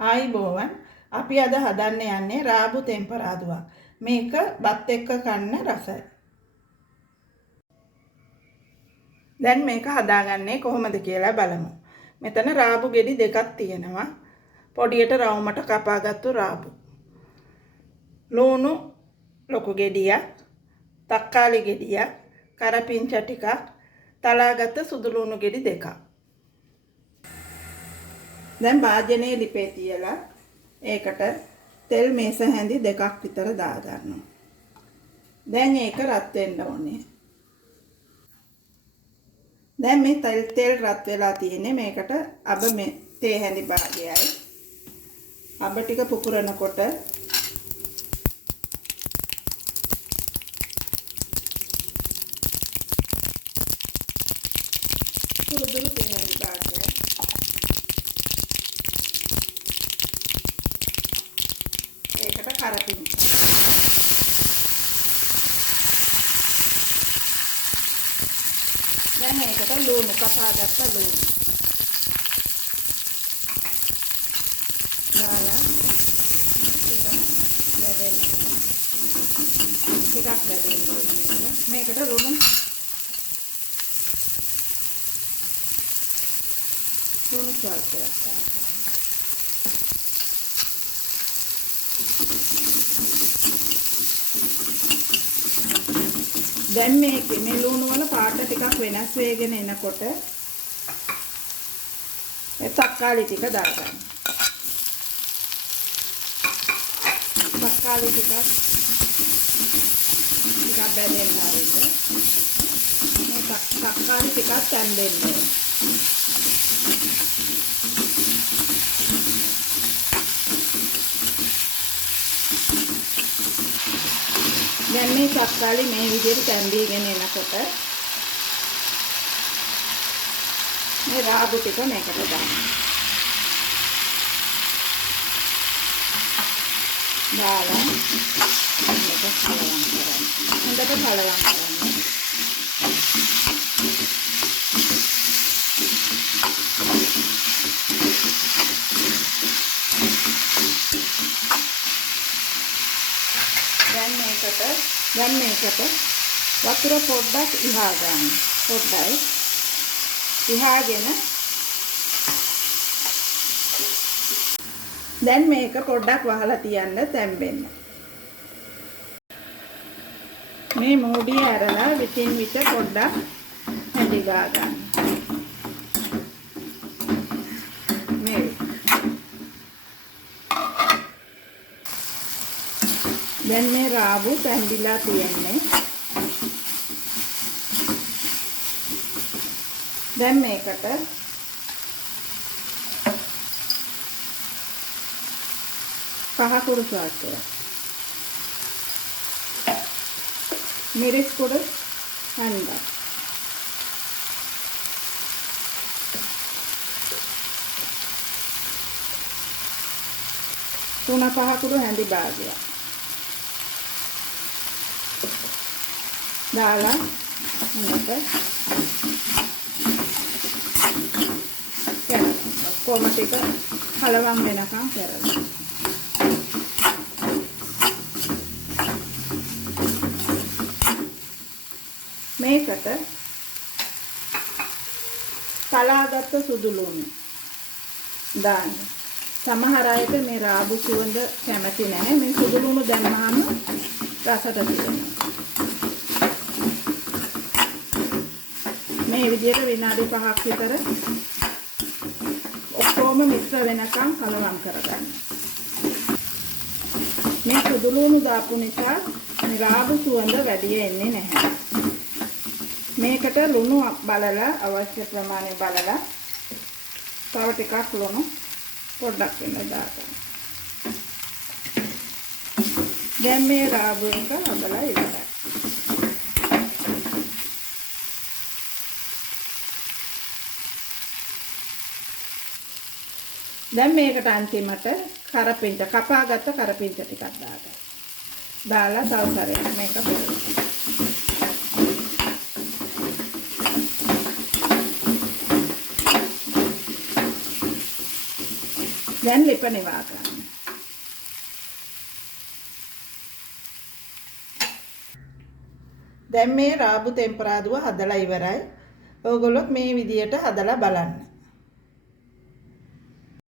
ආයිබෝවන් අපි අද හදන්න යන්නේ රාබු තෙම්පරාදුවක්. මේක බත් එක්ක කන්න රසයි. දැන් මේක හදාගන්නේ කොහොමද කියලා බලමු. මෙතන රාබු ගෙඩි දෙකක් තියෙනවා. පොඩියට රවුමට කපාගත්තු රාබු. ලුණු ලොකු ගෙඩියක්, තක්කාලි ගෙඩියක්, කරපිංච ටිකක්, තලාගත්ත සුදු ලුණු ගෙඩි දෙකක්. දැන් භාජනයේ ලිපේ තියලා ඒකට තෙල් මේස හැඳි දෙකක් විතර දාගන්නවා. දැන් ඒක රත් වෙන්න ඕනේ. දැන් මේ තෙල් රත් වෙලා තියෙන්නේ. මේකට අබ මේ තේ හැඳි භාගයයි. අබ ටික පුපුරනකොට සුදුසු තේ හැඳි භාගයයි. ඒකට කරපිංච. දැන් ඒකට ලුණු කපාගත්ත ලුණු දාලා ටිකක් බැදෙන්න මේකට ලුණු ස්වල්පයක් දාන්න. දැන් මේ ලුණු වල පාට ටිකක් වෙනස් වෙගෙන එනකොට මේ තක්කාලි ටික දාගන්න. තක්කාලි ටිකක් බැදෙන්න ආරින්න. මේ තක්කාලි ටිකක් තැම්බෙන්න. දැන් මේ තක්කාලි මේ විදිහට තැම්බීගෙන එනකොට මේ රාබු ටික මේකට දාන්න. දාලා මේක කලවම් කරන්න. හොඳට කලවම් කරන්න. දැන් මේකට වතුර පොඩ්ඩක් ඉහා ගන්න. පොඩ්ඩයි ඉහාගෙන දැන් මේක පොඩ්ඩක් වහලා තියන්න තැම්බෙන්න. මේ මූඩිය ඇරලා විටින් විට පොඩ්ඩක් හැඳි ගා ගන්න. දැන් මේ රාබු තැම්බිලා තියෙන්නේ. දැන් මේකට පහ කුරු ස්වාදය, මිරිස් කුඩ හඳ, තුන පහ කුඩු හැඳි භාගයක් දාලා හොඳට කොහොම ටික කලවම් වෙනකම් කරලා මේකට තලාගත්ත සුදු ලුණු දාන්න. සමහර අයට මේ රාබු සුවඳ කැමති නැහැ. මේ සුදු ලුණු දැම්මහම රසට තියෙනවා. මේ විදිහට විනාඩි 5ක් විතර ඔක්කොම මිශ්‍ර වෙනකම් කලවම් කරගන්න. මේ සුදු ලුණු දාපු නිසා මේ රාබු සුවඳ වැඩි එන්නේ නැහැ. මේකට ලුණු බලලා අවශ්‍ය ප්‍රමාණය බලලා තව ටිකක් ලුණු පොඩ්ඩක් වෙන දාගන්න. දැන් මේ රාබු එක හදලා ඉවරයි. දැන් මේකට අන්තිමට කරපිංච කපාගත්ත කරපිංච ටිකක් දාගන්න. දාලා තව සැරයක් මේක බලන්න. දැන් ලිප නිවා ගන්න. දැන් මේ රාබු තෙම්පරාදුව හදලා ඉවරයි. ඔයගොල්ලොත් මේ විදියට හදලා බලන්න.